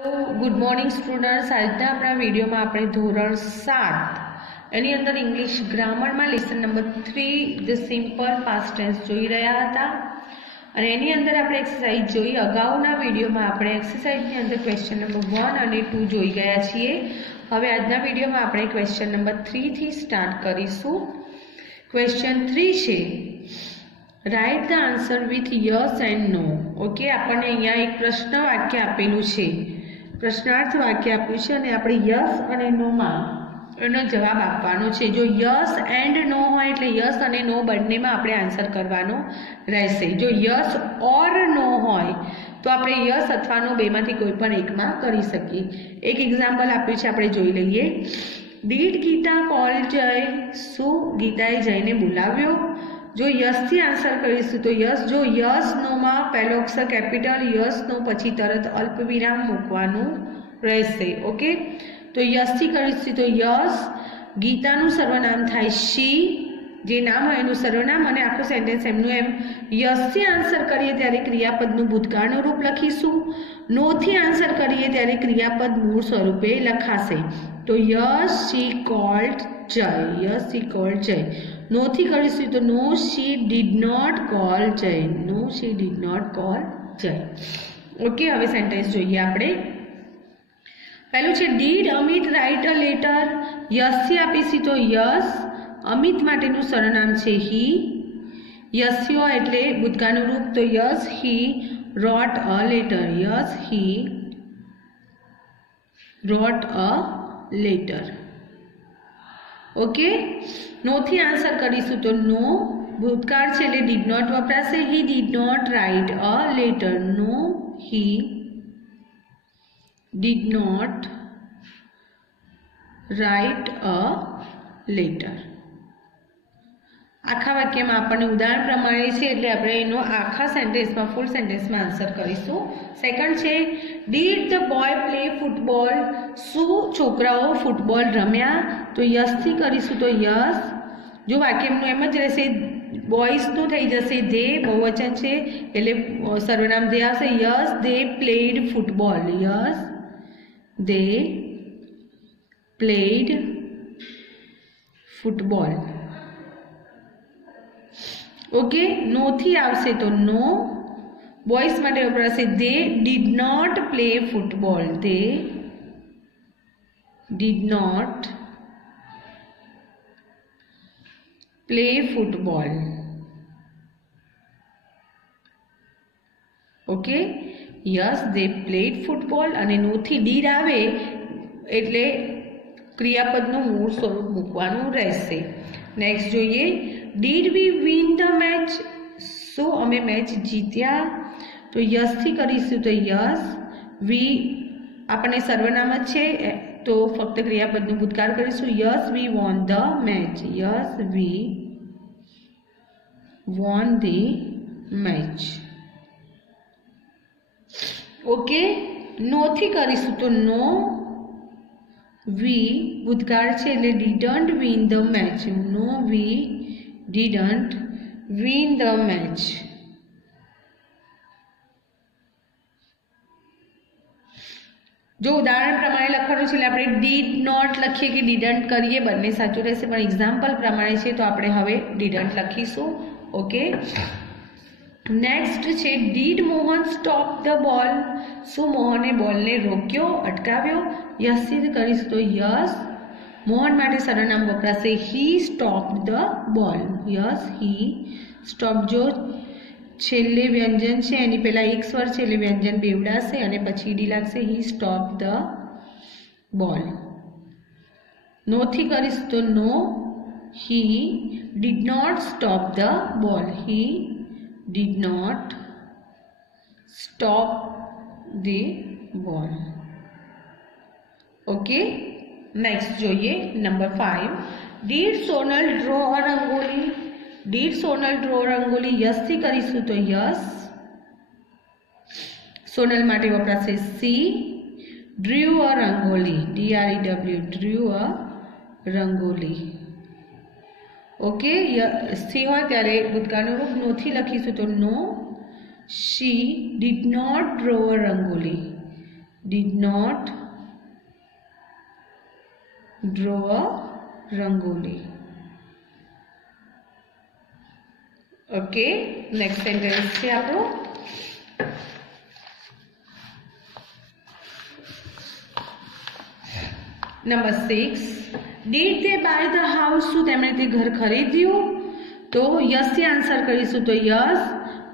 Good morning students. आज अपना video में अपने धोरण 7 एनी अंदर इंग्लिश ग्रामर में lesson number 3 the simple past tense જોઈ રહ્યા હતા અને એની અંદર આપણે એક્સરસાઇઝ જોઈ। અગાઉના વિડીયોમાં આપણે એક્સરસાઇઝની અંદર ક્વેશ્ચન નંબર 1 અને 2 જોઈ ગયા છીએ। હવે આજના વિડીયોમાં આપણે ક્વેશ્ચન નંબર 3 થી સ્ટાર્ટ કરીશું। ક્વેશ્ચન 3 છે write the answer with yes and no. Okay, આપણને અહીંયા એક પ્રશ્ન વાક્ય આપેલું છે, प्रश्नार्थ वाक्य आप्युं छे अने आपणे यस अने नो मां एनो जवाब आपवानो छे। जो यस एंड नो होय एटले यस अने नो बंनेमां आपणे आंसर करवानो रहेशे। जो यस और नो होय तो आपणे यस अथवा नो बेमांथी कोईपण एकमां करी शकीए। एक एक्जाम्पल आप्युं छे, आपणे जोई लईए। डीड गीता कॉल जय? शुं गीताए जयने बोलाव्यो? जो यस थी आंसर करीशुं तो यस। जो यस नो में पहलो अक्षर केपिटल, यस नो पछी तरत अल्पविराम मूकवानुं रहेशे। ओके, तो यस थी करीशुं तो यस। गीतानुं सर्वनाम थाय शी, जे नाम होय एनुं सर्वनाम अने आखुं सेंटेन्स एमनुं एम। यस थी आंसर करीए त्यारे क्रियापदनुं भूतकाळनुं रूप लखीशुं। नो थी आंसर करीए त्यारे क्रियापद मूळ स्वरूपे लखाशे। तो yes she called Jay, yes she called Jay. No थी करीशुं तो no she did not call Jay, no she did not call Jay. Okay, हवे सेंटेन्स जोईए आपणे। पहलुं छे did Amit write a letter? Yes थी आपीशुं तो यस। अमित माटेनुं सरनाम छे ही। यस्यो एटले भूतकाळनुं रूप तो yes he wrote a letter, yes he wrote a letter. Okay, no थी आंसर करीशुं तो नो, भूतकाळ छे એટલે डिड नॉट वपराशे। He did not write a letter, no he did not write a letter. आखा वाक्य में आपने उदाहरण प्रमाणे छे એટલે આપણે એનો આખા સેન્ટેન્સમાં ફૂલ સેન્ટેન્સમાં આન્સર કરીશું। સેકન્ડ છે did the boy play football? શું છોકરાઓ ફૂટબોલ રમ્યા? तो यस थी करीशुं तो यस। जो वाक्यનું એમ જ રહેશે, બોયઝનું થઈ જશે ધે, બહુવચન છે એટલે સર્વનામ ધે આવશે। Yes they played football, yes they played football. Okay, no थी आवशे तो नो, बॉयज माटे वपराशे they did not play football, they did not play football. Okay, yes they played football अने नो थी डीड आवे एटले क्रियापदनुं मूळ स्वरूप मूकवानुं रहेशे। नेक्स्ट जोईए did we win the match? So अमे मैच जीत्या? तो यस थी करीशुं तो यस। वी आपणे सर्वनाम ज छे तो फक्त क्रियापदनुं भूतकाळ करीशुं। Yes we won the match, yes we won the match. Okay, no थी करीशुं तो नो, वी भूतकाळ छे એટલે didn't win the match, no we didn't win the match. जो उदाहरण प्रमाणे लखवानुं छे આપણે डिड नॉट लखीए कि डिडंट करीए, बंने साचुं रहेशे, पण एक्जाम्पल प्रमाणे छे तो આપણે હવે डिडंट लखीशुं। ओके, नेक्स्ट छे did Mohan stop the ball? शुं मोहने बॉलने रोक्यो, अटकाव्यो? यस थी करीशुं तो यस। मोहन माटे सरनाम वपराशे ही स्टॉप्ड ध बॉल, यस ही स्टॉप। जो छेल्ले व्यंजन छे एनी पहेला एक स्वर छे એટલે व्यंजन બેવડાશે અને પછી ડી લાગશે। He stop the ball. No थी करीशुं तो no, he did not stop the ball, he did not stop the ball. Okay, next जोईए number 5। Did Sonal draw a rangoli? Did Sonal draw rangoli? Yes थी करीशुं तो यस। सोनल माटे वपराशे she. Drew a rangoli, DREW, drew a rangoli. Okay, she होय त्यारे भूतकाळनुं रूप नो थी लखीशुं तो no, she did not draw a rangoli, did not draw a rangoli. Okay, next sentence છે આપણો number 6. Did they buy the house? શું તેમણે તે ઘર ખરીદ્યું? તો યસ થી આન્સર કરીશું. તો યસ,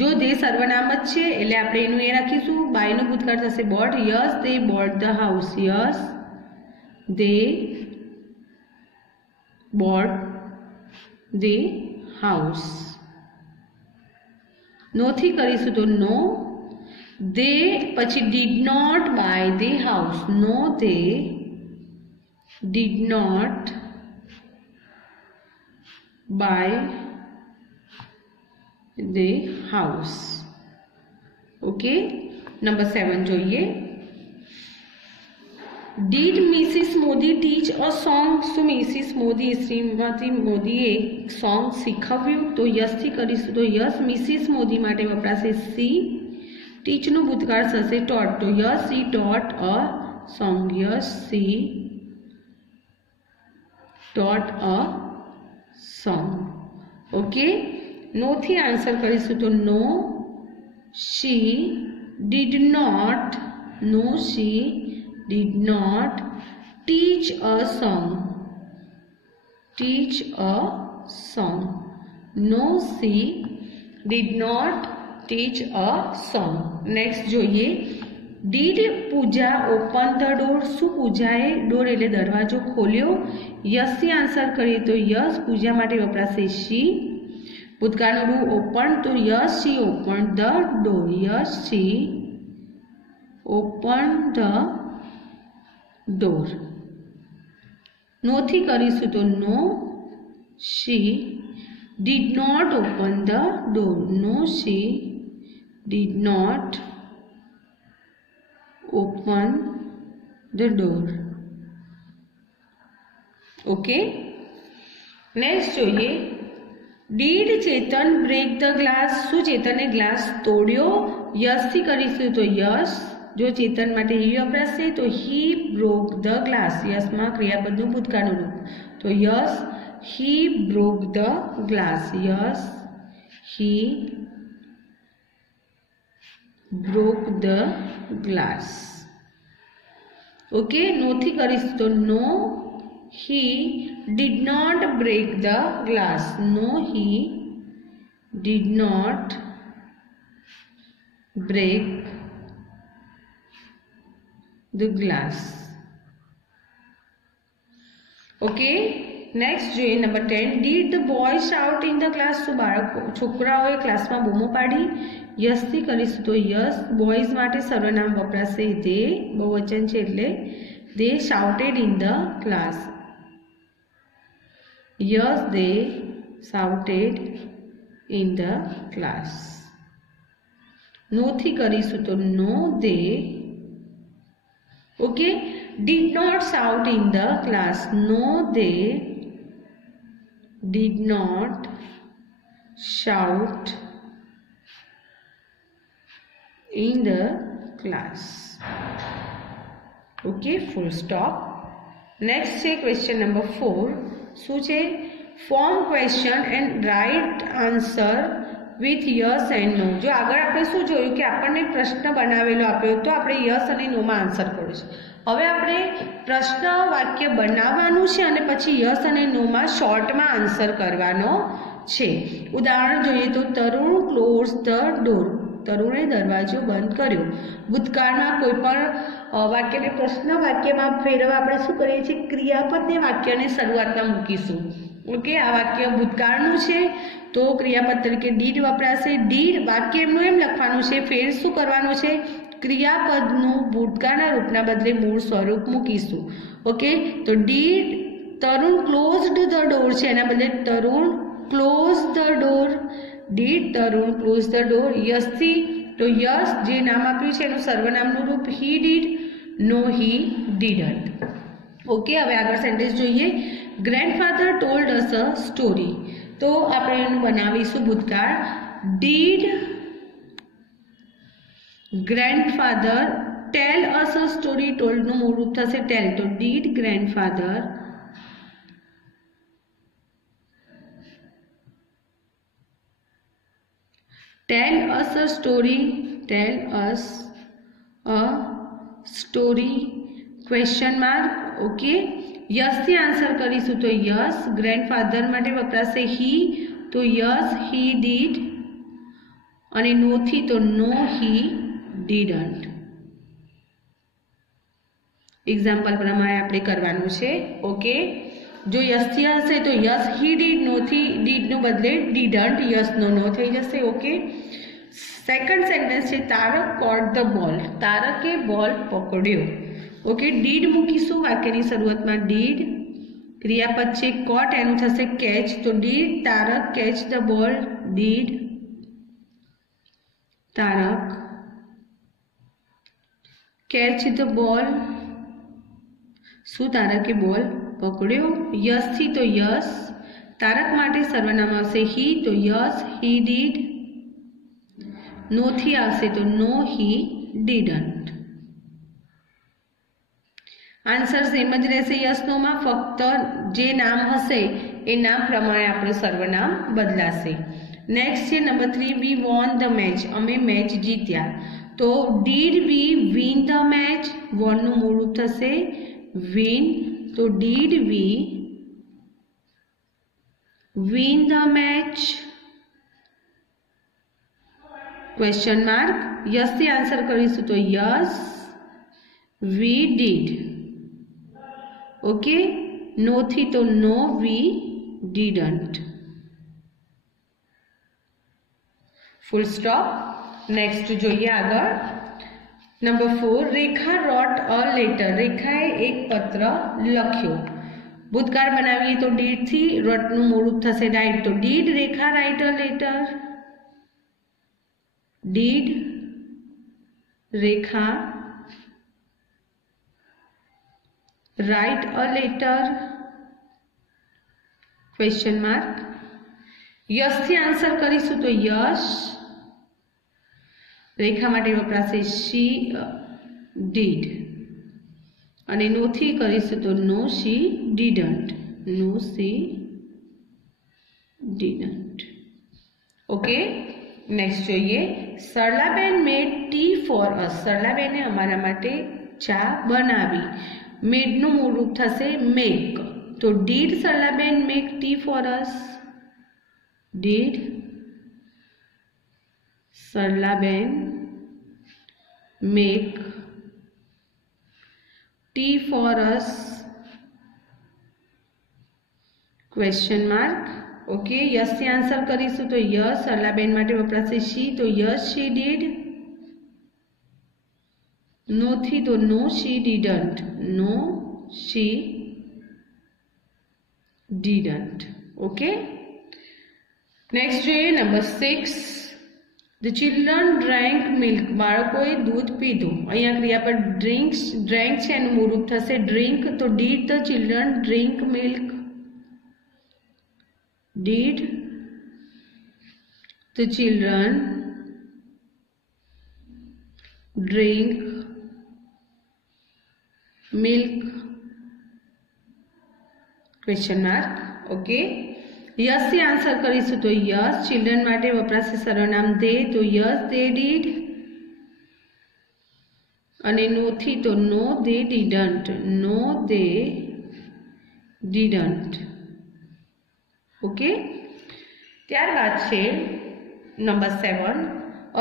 જો દે સર્વનામ જ છે એટલે આપણે એનું એ રાખીશું. બાય નું ભૂતકાળ થશે bought. Yes they bought the house. Yes they bought the house. No થી કરીશું તો નો. they પછી did not buy the house. No they did not buy the house. Okay, number 7 જોઈએ. Did Mrs. Modi teach a song? શું Mrs Modi શ્રીમતી મોદીએ એક song શીખવ્યું? તો યસ થી કરીશું. તો યસ મિસિસ મોદી માટે વપરાશે સી. ટીચનું ભૂતકાળ થશે ટોટ. તો yes she taught a song. Yes she taught a song. Okay, no થી આન્સર કરીશું. તો નો she did not. No she did not teach a song. Teach a song. No she did not teach a song. Next જોઈએ. Did Pooja open the door? શું પૂજાએ door એટલે દરવાજો ખોલ્યો? Yes થી answer કરીએ તો યસ પૂજા માટે વપરાશે she. ભૂતકાળનું રૂપ ઓપન. તો yes she opened the door. Yes she opened the door. નો થી કરીશું તો નો she did not open the door. No she did not open the door. Okay, next જોઈએ. Did Chetan break the glass? શું ચેતને glass તોડ્યો? Yes થી કરીશું તો yes. જો ચેતન માટે હી વપરાશે તો he broke the glass. યસમાં ક્રિયાપદનું ભૂતકાળનું રૂપ. તો yes he broke the glass. Yes he broke the glass. Okay, no થી કરીશું તો no he did not break the glass. No he did not break the glass. Okay, next જોઈએ number 10. Did the boy shout in the class? તો છોકરાઓએ ક્લાસમાં બૂમો પાડી? Yes થી કરીશું તો યસ. બોયઝ માટે સર્વનામ વપરાશે they. બહુવચન છે એટલે they shouted in the class. Yes they shouted in the class. નો થી કરીશું તો no they. Okay, did not shout in the class. No they did not shout in the class. Okay, full stop. Next છે question number 4. શું છે? Form question and write answer with yes and no. જો આગળ આપણે શું જોયું કે આપણને પ્રશ્ન બનાવેલો આપ્યો તો આપણે યસ અને નોમાં આન્સર કર્યો છે. હવે આપણે પ્રશ્ન વાક્ય બનાવવાનું છે અને પછી યસ અને નોમાં શોર્ટમાં આન્સર કરવાનો છે. ઉદાહરણ જોઈએ તો તરુણ ક્લોઝ ધ ડોર. તરુણે દરવાજો બંધ કર્યો. ભૂતકાળમાં કોઈ પણ વાક્યને પ્રશ્ન વાક્યમાં ફેરવવા આપણે શું કરીએ છીએ? ક્રિયાપદને વાક્યને શરૂઆતમાં મૂકીશું. ઓકે, આ વાક્ય ભૂતકાળનું છે તો ક્રિયાપદ તરીકે ડીડ વપરાશે. ડીડ વાક્ય એમનું એમ લખવાનું છે, ફેર શું કરવાનું છે? ક્રિયાપદનું ભૂતકાળના રૂપના બદલે મૂળ સ્વરૂપ મૂકીશું. ઓકે, તો did Tarun closed the door છે એના બદલે Tarun close the door. Did Tarun close the door. યસથી તો યસ જે નામ આપ્યું છે એનું સર્વનામનું રૂપ he did. No he didn't. Okay, હવે આગળ સેન્ટેન્સ જોઈએ. Grandfather told us a story. તો આપણે એનું બનાવીશું ભૂતકાળ. Did grandfather tell us a story, ટોલ્ડનું મૂળ રૂપ થશે ટેલ, તો did grandfather tell us a story, tail us a story question mark. Okay, યસથી આન્સર કરીશું તો યસ, ગ્રેન્ડફાધર માટે વપરાશે હી, તો યસ હી ડીડ, અને નોથી તો નો હી ડીડન્ટ. એક્ઝામ્પલ પ્રમાણે આપણે કરવાનું છે. ઓકે, જો યસથી હશે તો યસ હી ડીડ, નોથી ડીડનો બદલે ડીડન્ટ, યસનો નો થઈ જશે. ઓકે, સેકન્ડ સેન્ટેન્સ છે તારક કોટ ધ બોલ, તારકે બોલ પકડ્યો. ઓકે, ડીડ મૂકીશું વાક્યની શરૂઆતમાં, ડીડ, ક્રિયાપદ છે કોટ, એનું થશે કેચ, તો did Tarak catch the ball, did Tarak catch the ball, શું તારકે બોલ પકડ્યો. યસથી તો યસ, તારક માટે સર્વનામ આવશે હી, તો યસ હી ડીડ, નોથી આવશે તો no he didn't. Answer same જ રહેશે યસ નોમાં, ફક્ત જે નામ હશે એ નામ પ્રમાણે આપણું સર્વનામ બદલાશે. નેક્સ્ટ છે number 3, we won the match, અમે મેચ જીત્યા. તો did we win the match, વોનનું મૂળ રૂપ થશે વિન, તો did we win the match question mark. યસથી આન્સર કરીશું તો યસ વી ડીડ. ઓકે, નોથી તો no we didn't. Full stop. Next જોઈએ આગળ. Number 4, Rekha rote a letter, રેખાએ એક પત્ર લખ્યો. ભૂતકાળ બનાવીએ તો ડીડથી, રોટનું મૂળ રૂપ થશે રાઇટ, તો did Rekha write a letter, did Rekha write a letter question mark. યસથી આન્સર કરીશું તો યસ, રેખા માટે વપરાશે શી ડીડ, અને નોથી કરીશું તો no she didn't, no she didn't. Okay, next જોઈએ. સરલાબેન મેડ ટી ફોર અસ, સરલાબેને અમારા માટે ચા બનાવી. મેડનું મૂળ રૂપ થશે મેક, તો did Saralaben make tea for us, did Saralaben make tea for us question mark. Okay, યસથી આન્સર કરીશું તો યસ, સરલાબેન માટે વપરાશે શી, તો યસ શી ડીડ, નોથી તો no she didn't, no she didn't. Okay, next જોઈએ number 6, the children drank milk, બાળકોએ દૂધ પીધું. અહીંયા ક્રિયાપદ ડ્રિંક્સ, ડ્રેન્ક છે એનું મૂળ રૂપ થશે ડ્રિંક, તો did the children drink milk, did the children drink milk question mark. Okay, યસથી આન્સર કરીશું તો યસ, ચિલ્ડ્રન માટે વપરાશે સર્વનામ દે, તો યસ દે ડીડ, અને નોથી તો no they didn't, no they didn't. Okay, ત્યારબાદ છે number 7,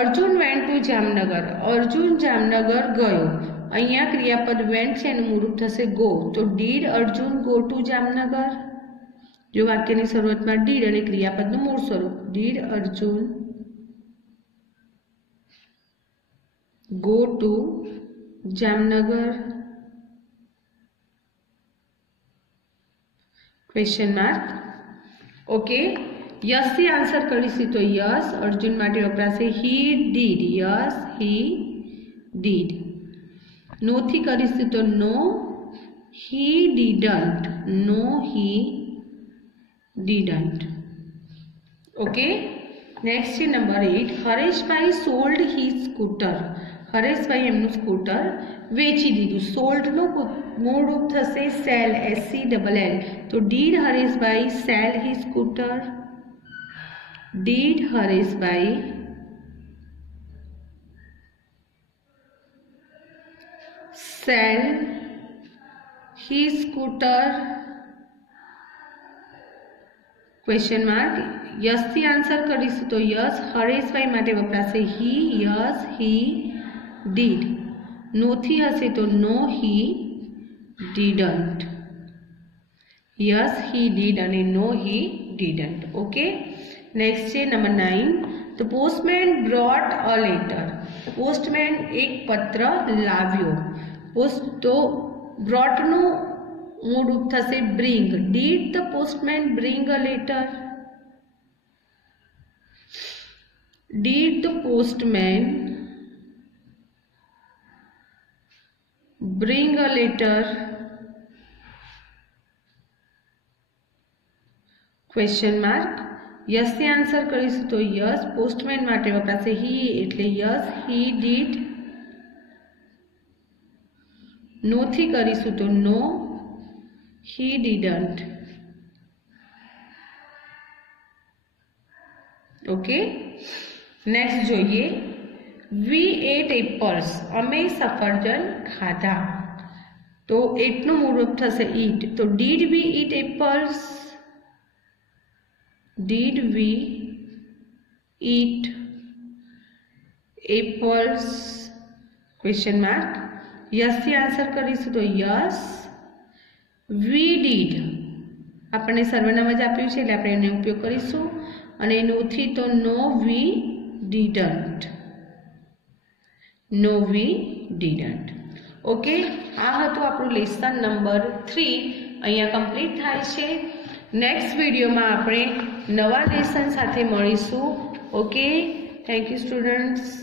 Arjun went to Jamnagar, Arjun Jamnagar ગયો. અહીંયા ક્રિયાપદ વેન્ટ છે એનું મૂળ રૂપ થશે ગો, તો did Arjun go to Jamnagar. જો વાક્યની શરૂઆતમાં ડીડ અને ક્રિયાપદનું મૂળ સ્વરૂપ, did Arjun go to Jamnagar question mark. Okay, યસથી આન્સર કરીશું તો યસ, અર્જુન માટે વપરાશે he did, yes he did. નોથી કરીશું તો no he didn't, no he didn't. Okay, next છે number 8, Hareshbhai sold he scooter, Hareshbhai એમનું સ્કૂટર વેચી દીધું. સોલ્ડનું મૂળ રૂપ થશે સેલ, SELL. તો did Hareshbhai sell he scooter? Did Hareshbhai sell he scooter? Question mark. યસથી આન્સર કરીશું તો યસ. હરેશભાઈ માટે વપરાશે હી, યસ હી ડીડ. નોથી હશે તો no he didn't. Yes he did અને no he didn't. Okay. Next છે number 9. The postman brought a letter. Postman એક પત્ર લાવ્યો. તો બ્રોટનું મૂળ રૂપ થશે bring. Did the postman bring a letter? Did the postman bring a letter? Question mark. યસથી આન્સર કરીશું તો યસ. પોસ્ટમેન માટે વપરાશે હી એટલે યસ હી ડીડ. નોથી કરીશું તો no he didn't. Okay. Next જોઈએ. વી એટ એપલ્સ. અમે સફરજન ખાધા. તો એટનું મૂળ રૂપ થશે ઈટ. તો did we eat apples? Did we eat apples? Question mark. યસથી આન્સર કરીશું તો યસ વી ડીડ. આપણને સર્વનામ જ આપ્યું છે એટલે આપણે એનો ઉપયોગ કરીશું. અને નોથી તો no we didn't. No we didn't. Okay. આ હતું આપણું લેસન નંબર 3. અહીંયા કમ્પ્લીટ થાય છે. નેક્સ્ટ વિડીયોમાં આપણે નવા લેસન સાથે મળીશું. ઓકે. Thank you students.